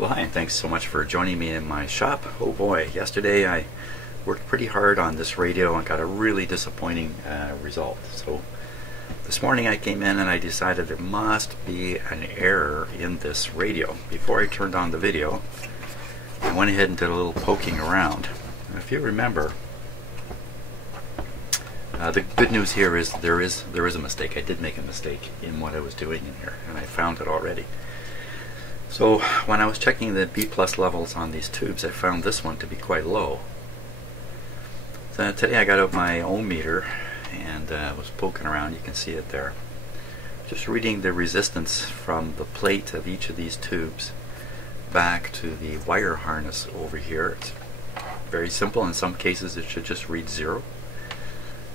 Well, hi, and thanks so much for joining me in my shop. Oh boy, yesterday I worked pretty hard on this radio and got a really disappointing result. So this morning I came in and I decided there must be an error in this radio. Before I turned on the video, I went ahead and did a little poking around. And if you remember, the good news here is there is a mistake. I did make a mistake in what I was doing in here, and I found it already. So when I was checking the B+ levels on these tubes, I found this one to be quite low. So today I got out my ohm meter and was poking around. You can see it there. Just reading the resistance from the plate of each of these tubes back to the wire harness over here. It's very simple. In some cases it should just read 0.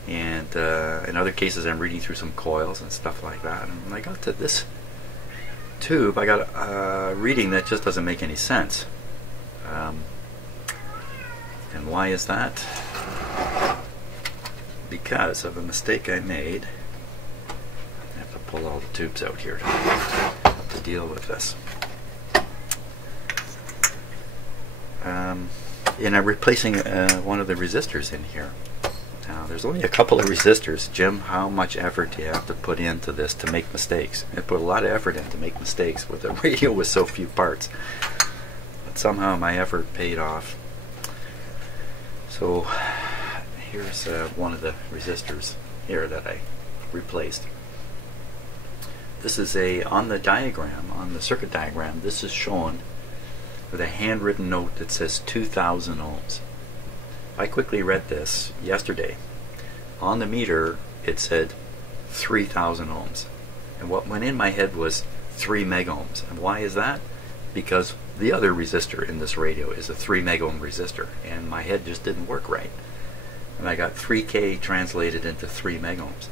And in other cases I'm reading through some coils and stuff like that. And when I got to this tube, I got a reading that just doesn't make any sense. And why is that? Because of a mistake I made. I have to pull all the tubes out here to deal with this. In replacing one of the resistors in here. Now, there's only a couple of resistors. Jim, how much effort do you have to put into this to make mistakes? I put a lot of effort in to make mistakes with a radio with so few parts. But somehow my effort paid off. So here's one of the resistors here that I replaced. This is on the diagram, on the circuit diagram, this is shown with a handwritten note that says 2,000 ohms. I quickly read this yesterday. On the meter it said 3,000 ohms. And what went in my head was 3 megohms. And why is that? Because the other resistor in this radio is a 3 megohm resistor. And my head just didn't work right. And I got 3K translated into 3 megohms.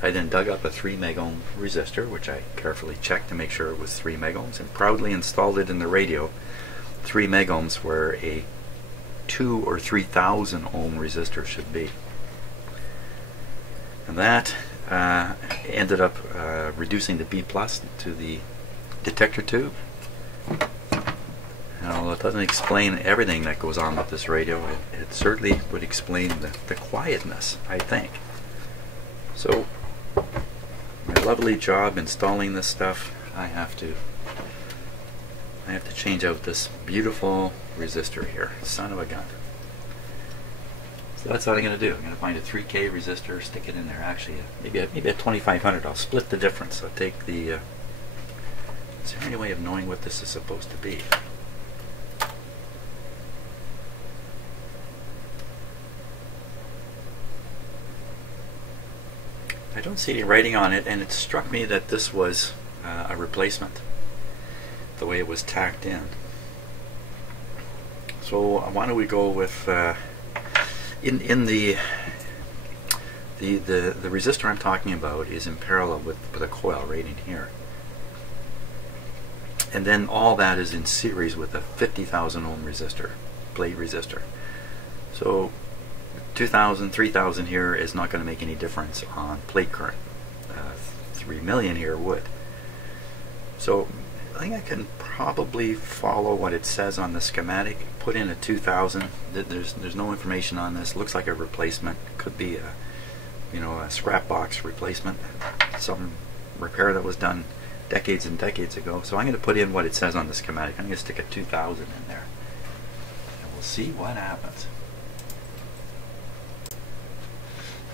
I then dug up a 3 megohm resistor, which I carefully checked to make sure it was 3 megohms, and proudly installed it in the radio. 3 megohms where a 2 or 3,000 ohm resistor should be. And that ended up reducing the B+ to the detector tube. Now, it doesn't explain everything that goes on with this radio. It certainly would explain the quietness, I think. So, my lovely job installing this stuff, I have to change out this beautiful resistor here. Son of a gun. So that's what I'm going to do. I'm going to find a 3K resistor, stick it in there. Actually, maybe a 2500. I'll split the difference. I'll take the... is there any way of knowing what this is supposed to be? I don't see any writing on it, and it struck me that this was a replacement, the way it was tacked in. So why don't we go with in the resistor I'm talking about is in parallel with a coil right in here, and then all that is in series with a 50,000 ohm resistor, plate resistor. So 2,000, 3,000 here is not going to make any difference on plate current. 3 million here would. So I think I can probably follow what it says on the schematic. Put in a 2,000. There's no information on this. Looks like a replacement. Could be a scrap box replacement. Some repair that was done decades and decades ago. So I'm going to put in what it says on the schematic. I'm going to stick a 2,000 in there, and we'll see what happens.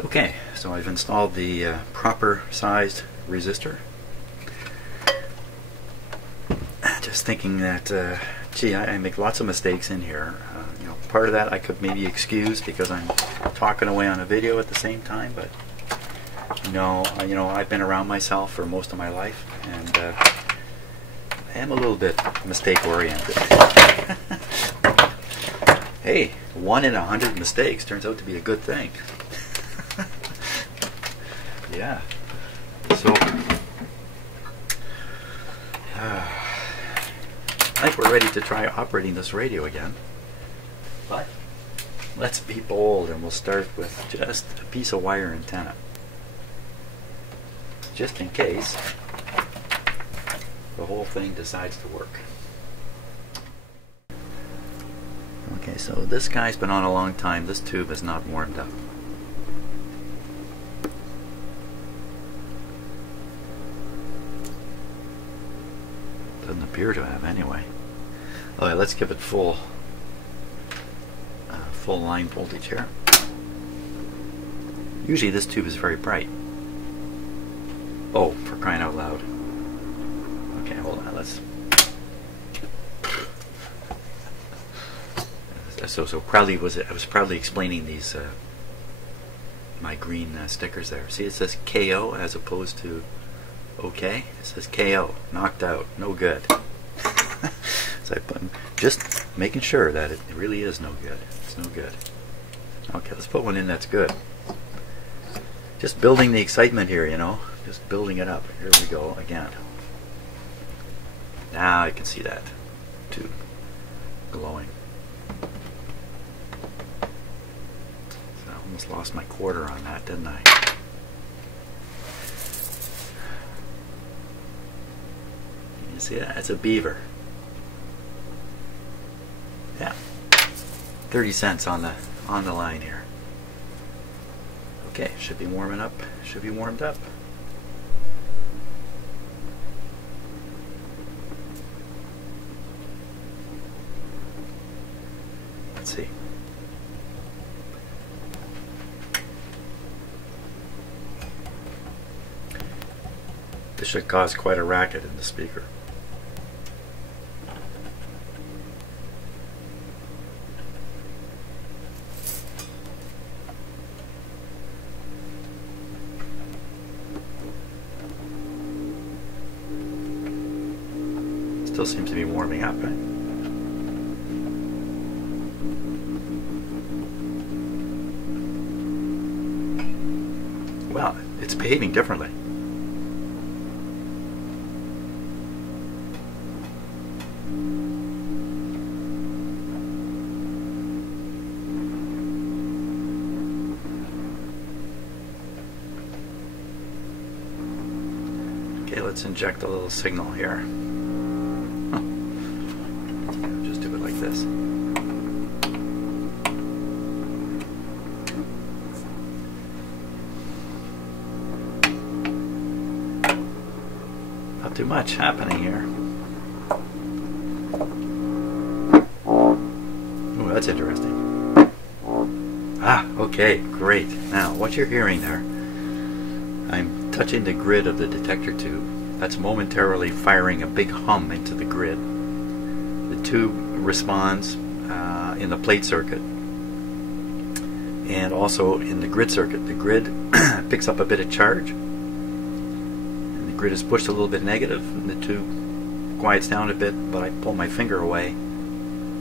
Okay, so I've installed the proper sized resistor. Just thinking that, gee, I make lots of mistakes in here. Part of that I could maybe excuse because I'm talking away on a video at the same time, but I've been around myself for most of my life, and I am a little bit mistake oriented. Hey, 1 in 100 mistakes turns out to be a good thing. Yeah. So I think we're ready to try operating this radio again. But let's be bold, and we'll start with just a piece of wire antenna. Just in case the whole thing decides to work. Okay, so this guy's been on a long time. This tube is not warmed up. Doesn't appear to have anyway. Okay, let's give it full line voltage here. Usually this tube is very bright. Oh, for crying out loud. Okay, hold on, let's... So proudly I was proudly explaining these my green stickers there. See, it says KO as opposed to OK. It says KO, knocked out, no good. So I put, just making sure that it really is no good. It's no good. Okay, let's put one in that's good. Just building the excitement here, you know. Just building it up. Here we go again. Now I can see that tube glowing. So I almost lost my quarter on that, didn't I? You see that? It's a beaver. Yeah. 30 cents on the line here. Okay, should be warming up. Should be warmed up. Let's see. This should cause quite a racket in the speaker. Still seems to be warming up, right? Well, it's behaving differently. Okay, let's inject a little signal here. Just do it like this. Not too much happening here. Oh, that's interesting. Ah, okay, great. Now, what you're hearing there, I'm touching the grid of the detector tube. That's momentarily firing a big hum into the grid. The tube responds in the plate circuit and also in the grid circuit. The grid picks up a bit of charge, and the grid is pushed a little bit negative, and the tube quiets down a bit, but I pull my finger away.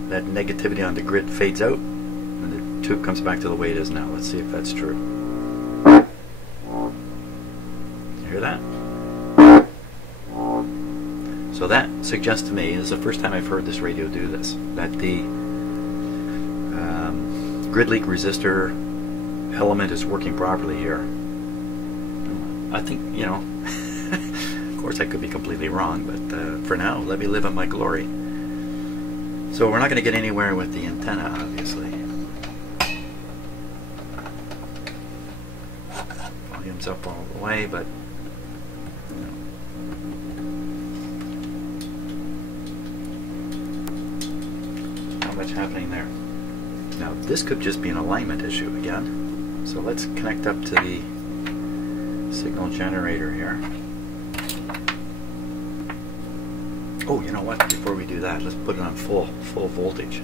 That negativity on the grid fades out, and the tube comes back to the way it is now. Let's see if that's true. You hear that? So that suggests to me, this is the first time I've heard this radio do this, that the grid leak resistor element is working properly here. I think, you know, of course I could be completely wrong, but for now, let me live in my glory. So we're not going to get anywhere with the antenna, obviously. Volume's up all the way, but much happening there. Now this could just be an alignment issue again. So let's connect up to the signal generator here. Oh, you know what? Before we do that, let's put it on full voltage.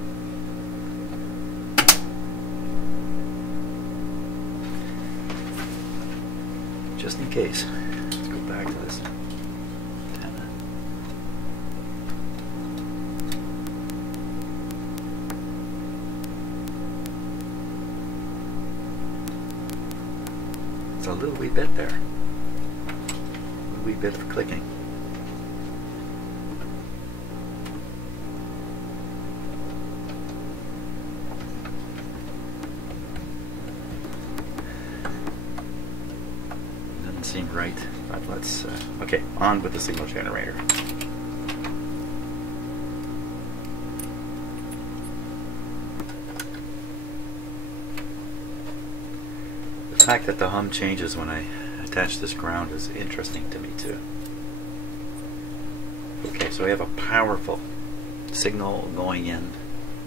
Just in case. Let's go back to this antenna. A little wee bit there. A wee bit of clicking. Doesn't seem right, but let's okay, on with the signal generator. fact that the hum changes when I attach this ground is interesting to me too. Okay, so we have a powerful signal going in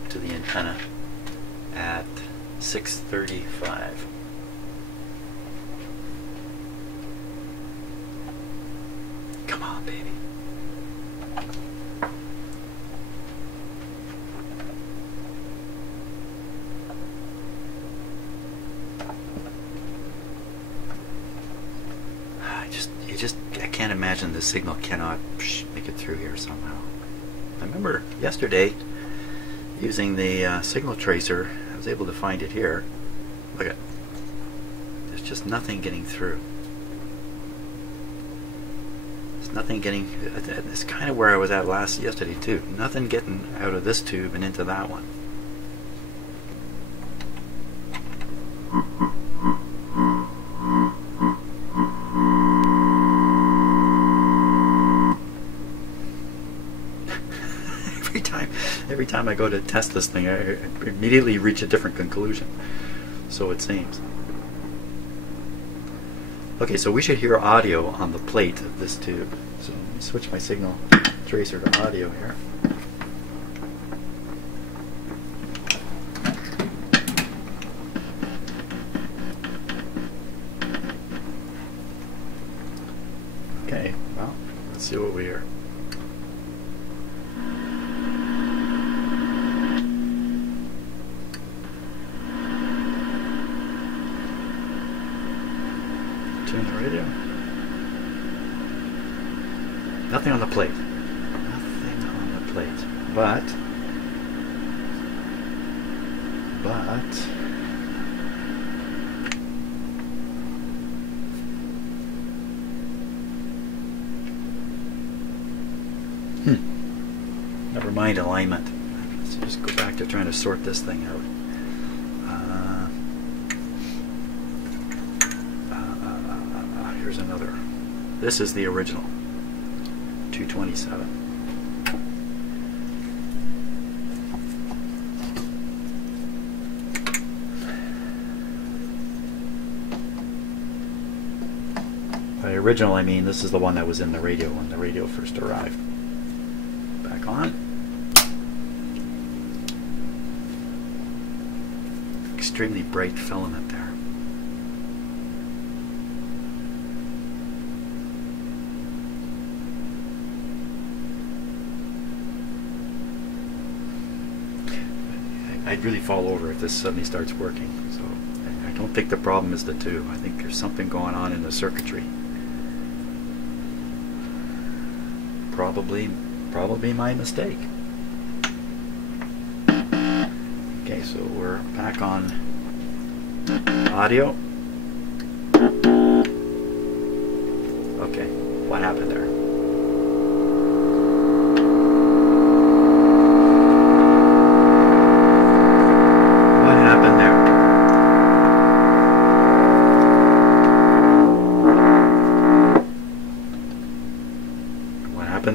to the antenna at 635. Come on, baby. I can't imagine the signal cannot make it through here somehow. I remember yesterday using the signal tracer, I was able to find it here. Look at, there's just nothing getting through. There's nothing getting, it's kind of where I was at yesterday too. Nothing getting out of this tube and into that one. Every time I go to test this thing, I immediately reach a different conclusion. So it seems. Okay, so we should hear audio on the plate of this tube. So let me switch my signal tracer to audio here. Okay, well, let's see what we hear. Tune the radio. Nothing on the plate. Nothing on the plate. But never mind alignment. Let's just go back to trying to sort this thing out. Here's another. This is the original 227. By original I mean this is the one that was in the radio when the radio first arrived. Back on. Extremely bright filament there. I'd really fall over if this suddenly starts working. So I don't think the problem is the tube. I think there's something going on in the circuitry. Probably my mistake. Okay, so we're back on audio. Okay, what happened there?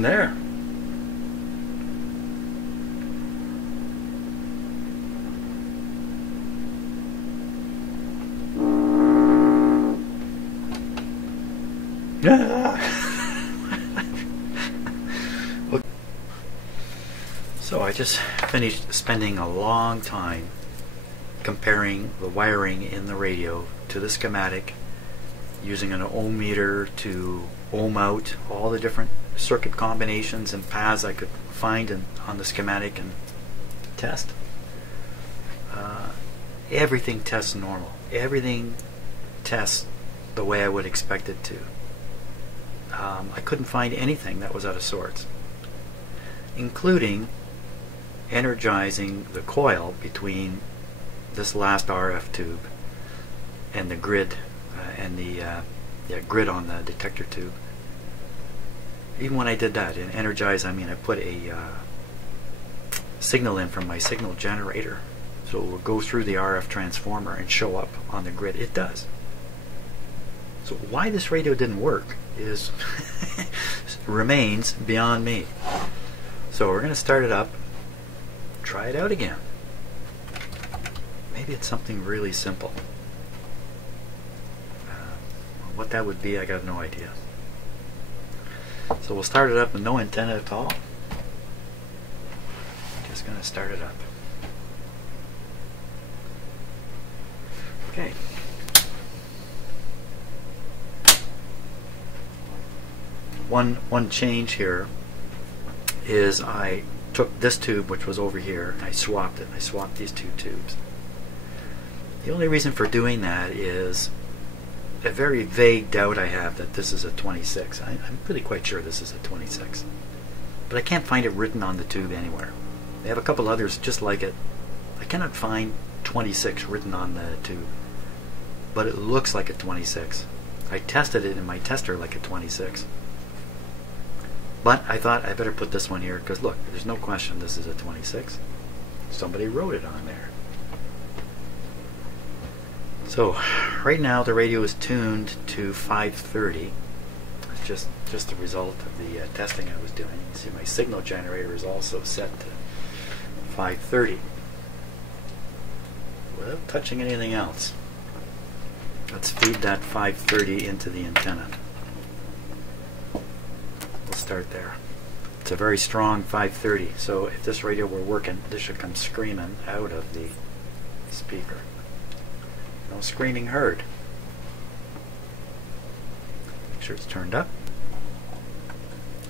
There. Okay. So I just finished spending a long time comparing the wiring in the radio to the schematic, using an ohm meter to ohm out all the different circuit combinations and paths I could find on the schematic and test. Everything tests normal. Everything tests the way I would expect it to. I couldn't find anything that was out of sorts, including energizing the coil between this last RF tube and the grid and the grid on the detector tube. Even when I did that, in energize I mean I put a signal in from my signal generator, so it will go through the RF transformer and show up on the grid. It does. So why this radio didn't work is remains beyond me. So we're going to start it up, try it out again. Maybe it's something really simple. What that would be, I got no idea. So we'll start it up with no antenna at all. Just going to start it up. Okay. One change here is I took this tube, which was over here, and I swapped it. I swapped these two tubes. The only reason for doing that is a very vague doubt I have that this is a 26. I'm pretty quite sure this is a 26. But I can't find it written on the tube anywhere. They have a couple others just like it. I cannot find 26 written on the tube. But it looks like a 26. I tested it in my tester like a 26. But I thought I better put this one here because look, there's no question this is a 26. Somebody wrote it on there. So right now the radio is tuned to 530. It's just the result of the testing I was doing. You see my signal generator is also set to 530 without touching anything else. Let's feed that 530 into the antenna. We'll start there. It's a very strong 530, so if this radio were working, this should come screaming out of the speaker. No screaming heard. Make sure it's turned up.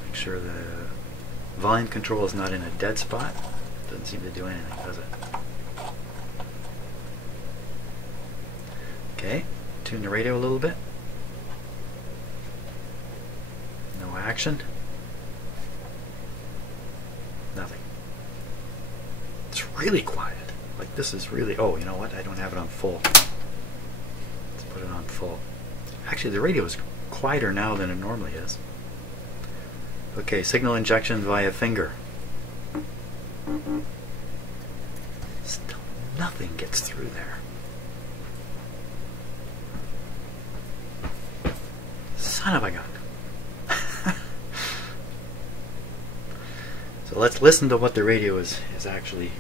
Make sure the volume control is not in a dead spot. Doesn't seem to do anything, does it? Okay, tune the radio a little bit. No action. Nothing. It's really quiet. Like this is really, oh, you know what? I don't have it on full. Let's put it on full. Actually, the radio is quieter now than it normally is. Okay, signal injection via finger. Still nothing gets through there. Son of a gun. So let's listen to what the radio is actually.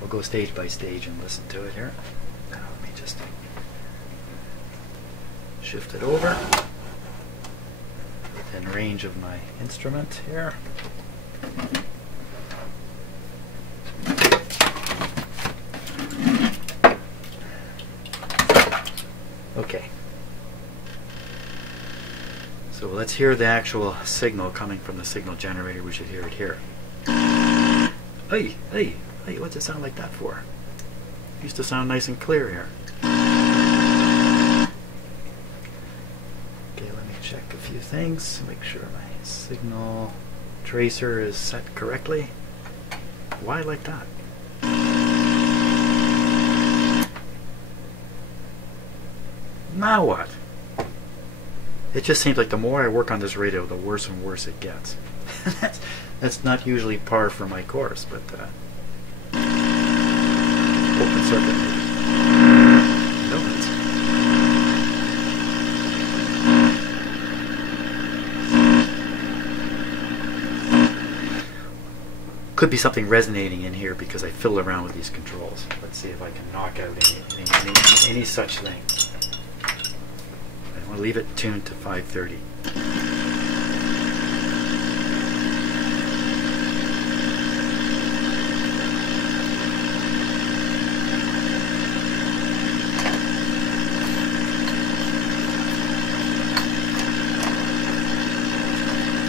We'll go stage by stage and listen to it here. Now let me just shift it over within range of my instrument here. Okay. So let's hear the actual signal coming from the signal generator. We should hear it here. Hey, hey, hey, what's it sound like that for? It used to sound nice and clear here. Okay, let me check a few things. Make sure my signal tracer is set correctly. Why like that? Now what? It just seems like the more I work on this radio, the worse and worse it gets. That's not usually par for my course, but open circuit. No, could be something resonating in here because I fiddle around with these controls. Let's see if I can knock out any such thing. We'll leave it tuned to 530.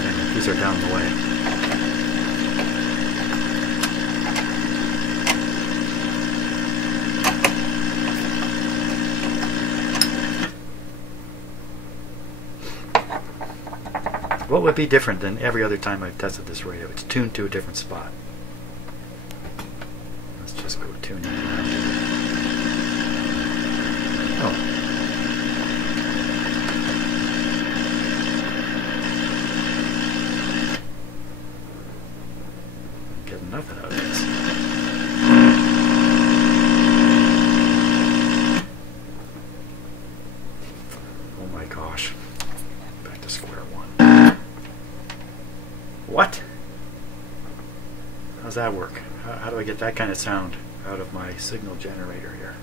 And these are down the way. What would be different than every other time I've tested this radio? It's tuned to a different spot. Let's just go tuning it around. Oh. I'm getting nothing out of this. Oh my gosh. Back to square one. What? How's that work? How do I get that kind of sound out of my signal generator here?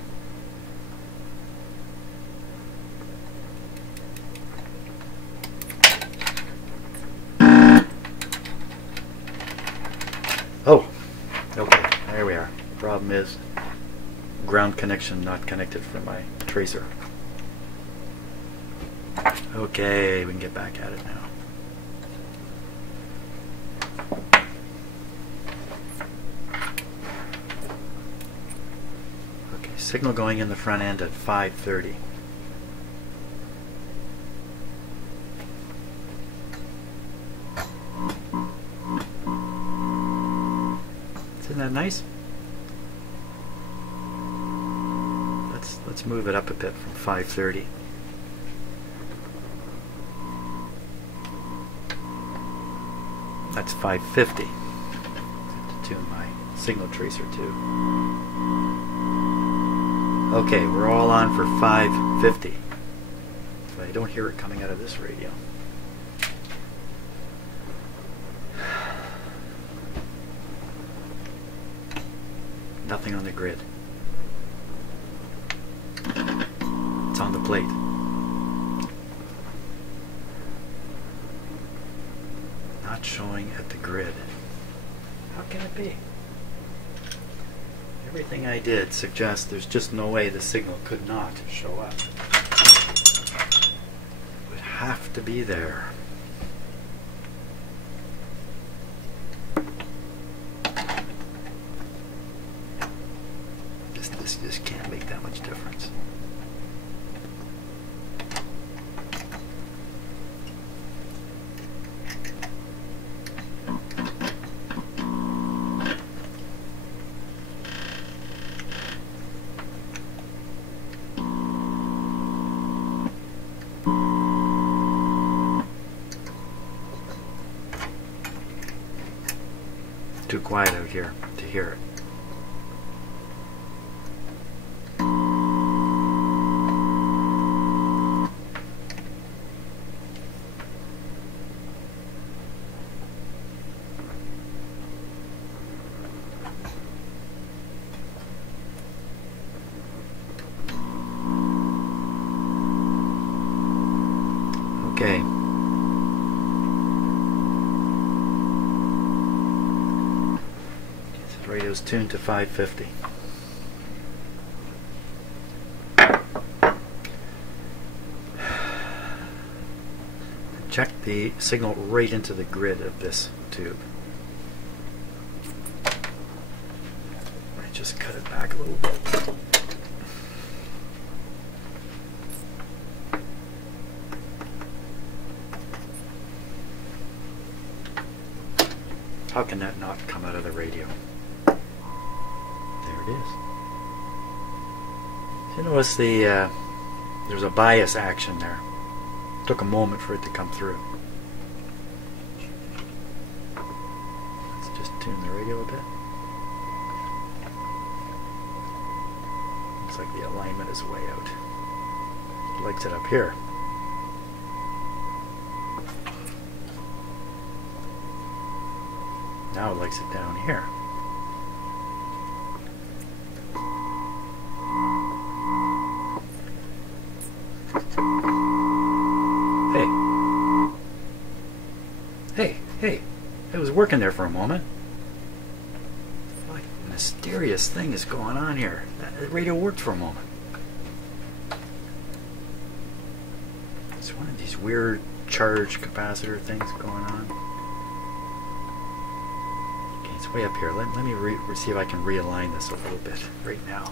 Oh, okay, there we are. Problem is ground connection not connected for my tracer. Okay, we can get back at it now. Okay, signal going in the front end at 530. Isn't that nice? Let's move it up a bit from 530. That's 550. I have to tune my signal tracer too. Okay, we're all on for 550. But I don't hear it coming out of this radio. Nothing on the grid. It's on the plate. Not showing at the grid. How can it be? Everything I did suggests there's just no way the signal could not show up. It would have to be there. This just can't make that much difference. Too quiet out here to hear it. Okay. This radio's tuned to 550. Check the signal right into the grid of this tube. I just cut it back a little bit. How can that not come out of the radio? There it is. You notice there's a bias action there. It took a moment for it to come through. Let's just tune the radio a bit. Looks like the alignment is way out. It likes it up here. Now it likes it down here. Hey, it was working there for a moment. What mysterious thing is going on here? The radio worked for a moment. It's one of these weird charge capacitor things going on. Okay, it's way up here. Let me see if I can realign this a little bit right now.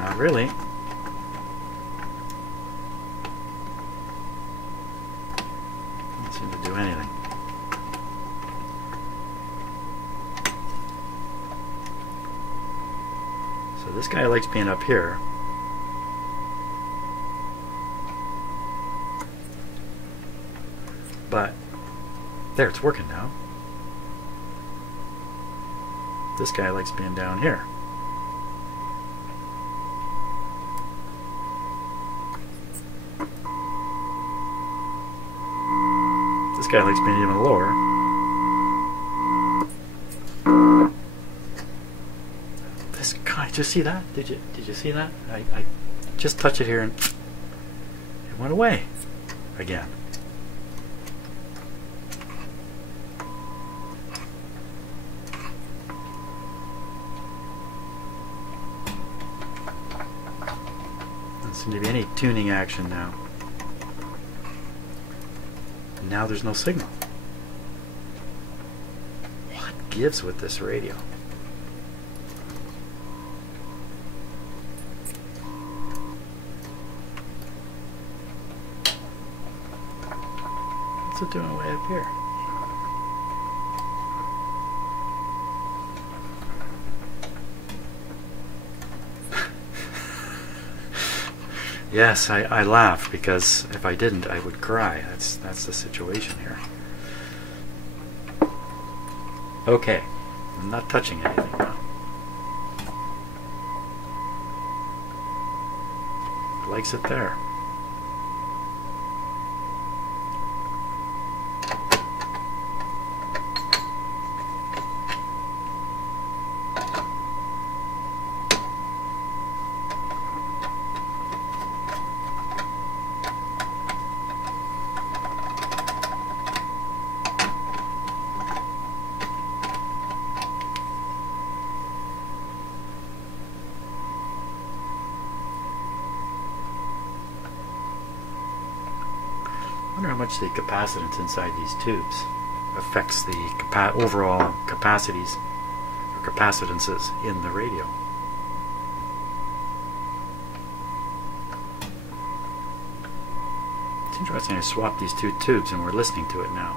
Not really. Doesn't seem to do anything. So this guy likes being up here. But there, it's working now. This guy likes being down here. This guy likes being even lower. This guy, did you see that? Did you see that? I just touched it here and it went away again. Doesn't seem to be any tuning action now. And now there's no signal. What gives with this radio? What's it doing way up here? Yes, I laugh because if I didn't, I would cry. That's the situation here. Okay, I'm not touching anything now. It likes it there. I wonder how much the capacitance inside these tubes affects the overall capacities or capacitances in the radio. It's interesting I swapped these two tubes and we're listening to it now.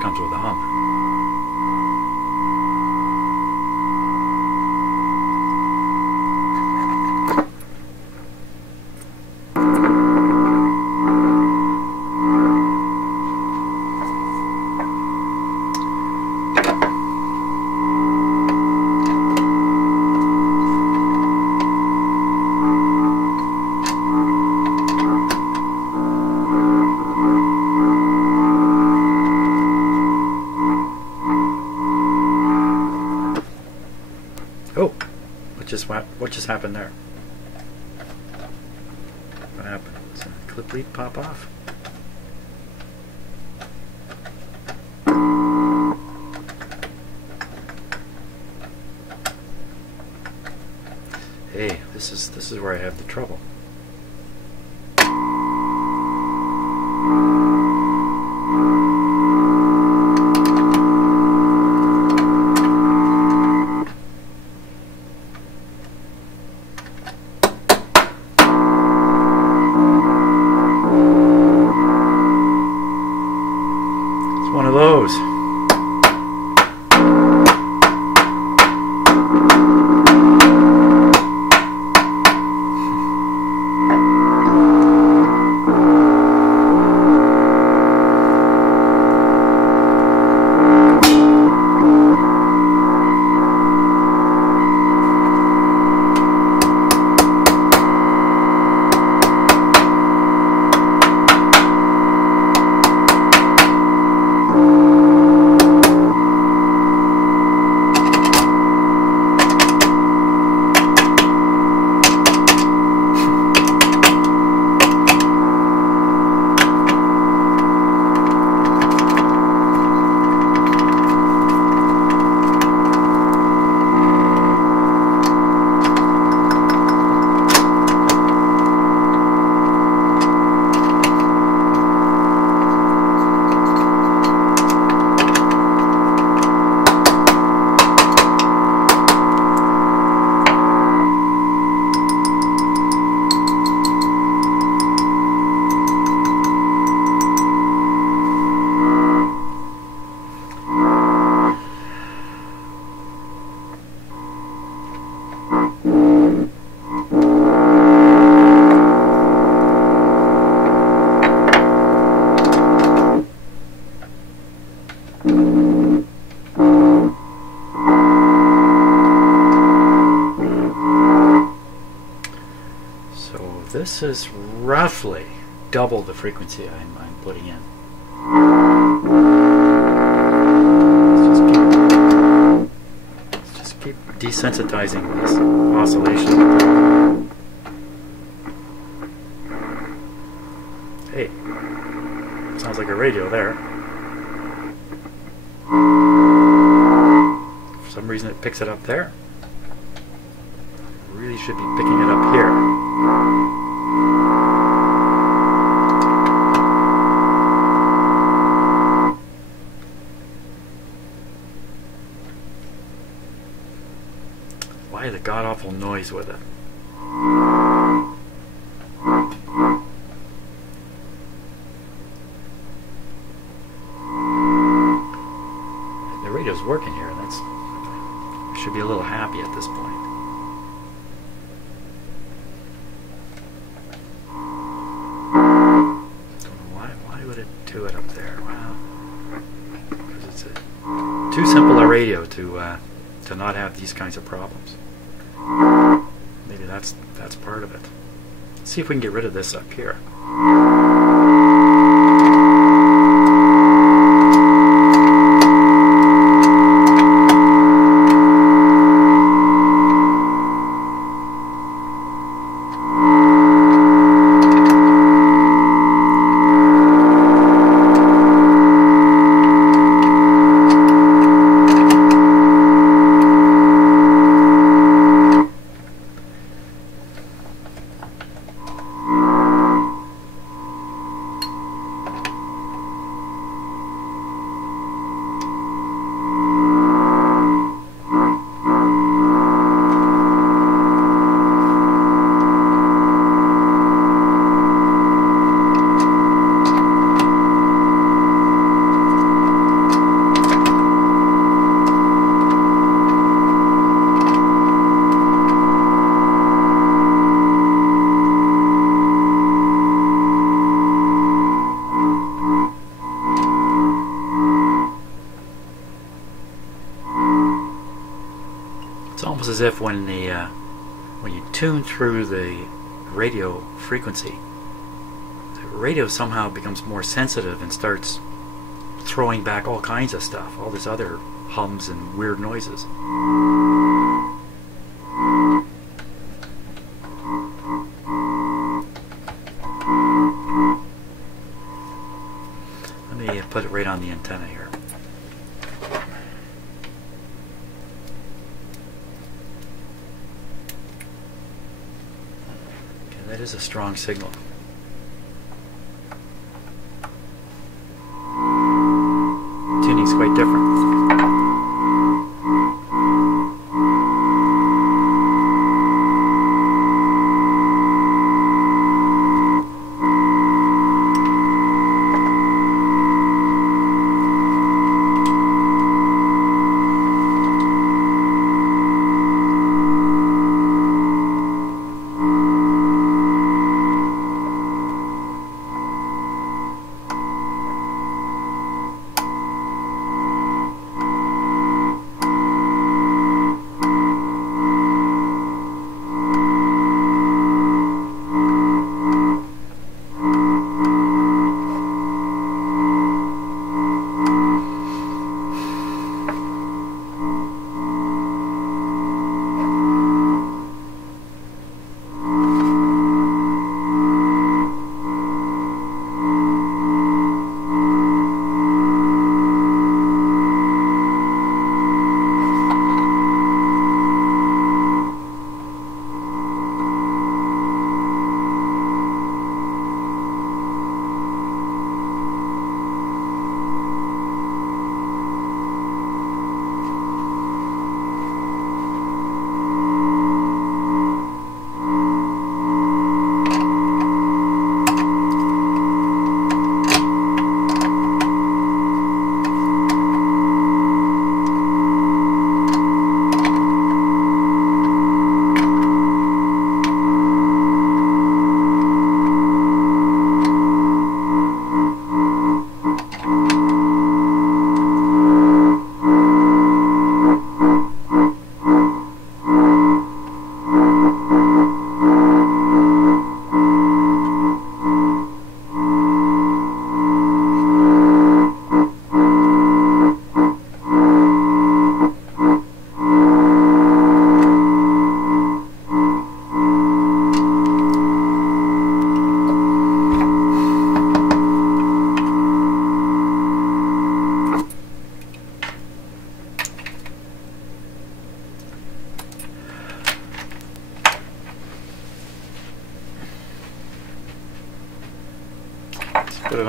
Comes with a hum. Oh, what just happened there? What happened? Did the clip lead pop off? Hey, this is where I have the trouble. One of those. this is roughly double the frequency I'm putting in. Let's just keep desensitizing this oscillation. Hey, sounds like a radio there. For some reason it picks it up there. It really should be picking it up here. Why the god-awful noise with it? The radio's working here. I should be a little happy at this point. Why would it do it up there? Wow. Because it's too simple a radio to not have these kinds of problems. Maybe that's part of it. Let's see if we can get rid of this up here. It's almost as if when you tune through the radio frequency, the radio somehow becomes more sensitive and starts throwing back all kinds of stuff, all this other hums and weird noises. Let me put it right on the antenna here. That is a strong signal. Tuning's quite different.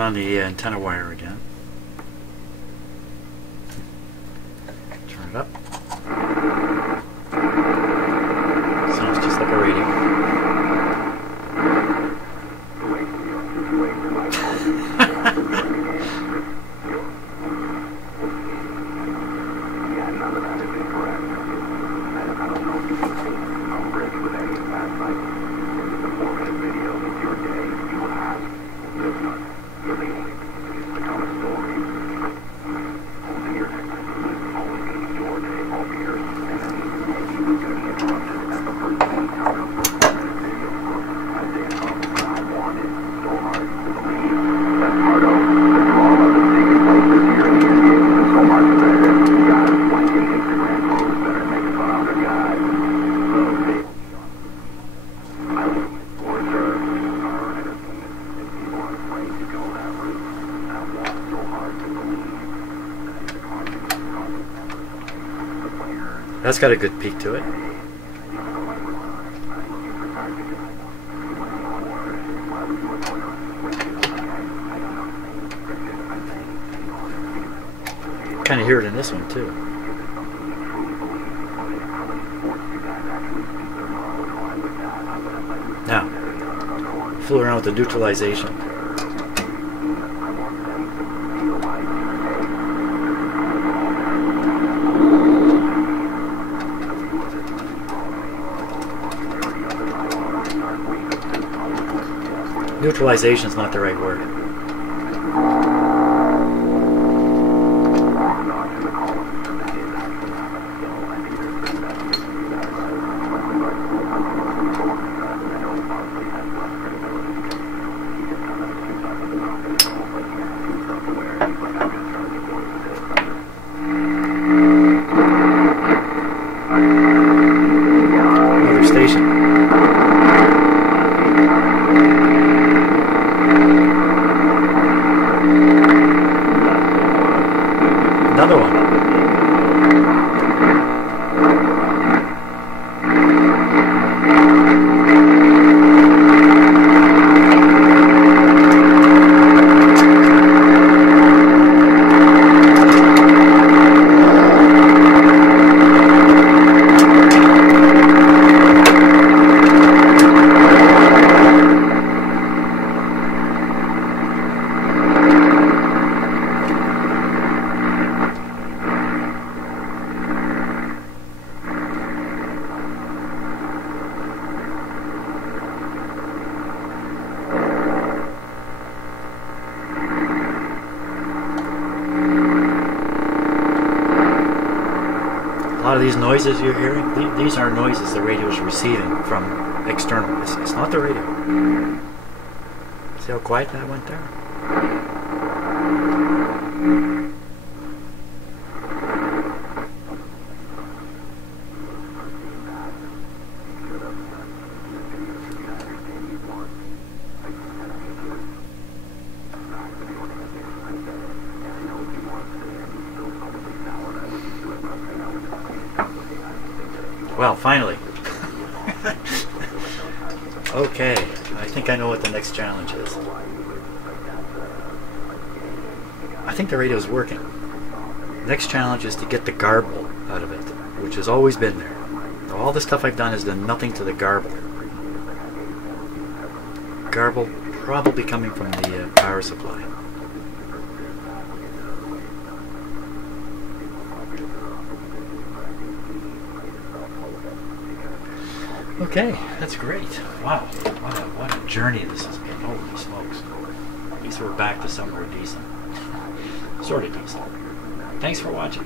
on the antenna wire again. Turn it up. Sounds just like a radio. That's got a good peak to it. Kind of hear it in this one too. Now, fool around with the neutralization. Neutralization is not the right word. Another station. Another one. A lot of these noises you're hearing, these are noises the radio is receiving from external. It's not the radio. See how quiet that went there? Well, finally. Okay, I think I know what the next challenge is. I think the radio is working. Next challenge is to get the garble out of it, which has always been there. All the stuff I've done has done nothing to the garble. Garble probably coming from the power supply. Okay, that's great. Wow, what a journey this has been. Holy smokes. At least we're back to somewhere decent. Sort of decent. Thanks for watching.